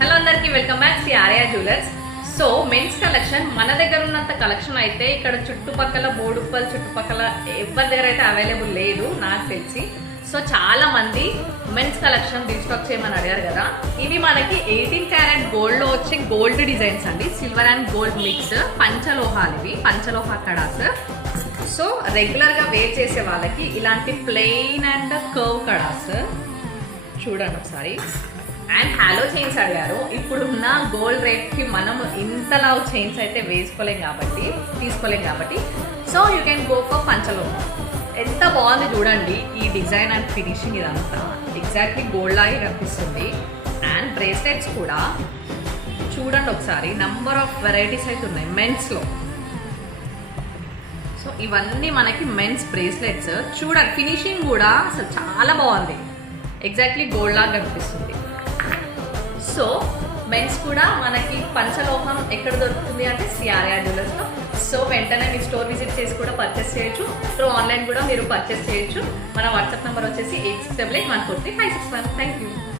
Hello అందరికి welcome back Shri Arya jewellers. So men's collection మన దగ్గర ఉన్నంత కలెక్షన్ అయితే ఇక్కడ చుట్టుపక్కల బోడుప్పల్ చుట్టుపక్కల ఎవరి దగ్గర అయితే అవైలబుల్ లేదు నాకు తెలిసి. సో చాలా మంది మెన్స్ కలెక్షన్ రీస్టాక్ చేయమని అడిగారు కదా. ఇవి మనకి 18 క్యారెట్ గోల్డ్ లో వచ్చే గోల్డ్ డిజైన్స్ అండి, సిల్వర్ అండ్ గోల్డ్ మిక్స్, పంచలోహాలు, ఇవి పంచలోహ కడాస్. సో రెగ్యులర్ గా వేర్ చేసే వాళ్ళకి ఇలాంటి ప్లెయిన్ అండ్ కర్వ్ కడాస్ చూడండి ఒకసారి. అండ్ హాలో చైన్స్ అడిగారు. ఇప్పుడున్న గోల్డ్ రేట్ కి మనం ఇంతలా చైన్స్ అయితే తీసుకోలేం కాబట్టి so you can go for పంచలోహం. ఎంత బాగుంది చూడండి ఈ డిజైన్ అండ్ ఫినిషింగ్, ఇదంతా ఎగ్జాక్ట్లీ గోల్డ్ లాగే కనిపిస్తుంది. అండ్ బ్రేస్లెట్స్ కూడా చూడండి ఒకసారి, నంబర్ ఆఫ్ వెరైటీస్ అయితే ఉన్నాయి మెన్స్లో. సో ఇవన్నీ మనకి మెన్స్ బ్రేస్లెట్స్. చూడండి ఫినిషింగ్ కూడా అసలు చాలా బాగుంది, ఎగ్జాక్ట్లీ గోల్డ్ లాగా కనిపిస్తుంది. సో మెన్స్ కూడా మనకి పంచలోహం ఎక్కడ దొరుకుతుంది అంటే శ్రీ ఆర్య జ్యువెలర్స్ లో. సో వెంటనే మీ స్టోర్ విజిట్ చేసి కూడా పర్చేస్ చేయొచ్చు, త్రూ ఆన్లైన్ కూడా మీరు పర్చేస్ చేయొచ్చు. మన వాట్సాప్ నెంబర్ వచ్చేసి 8688143561. Thank you.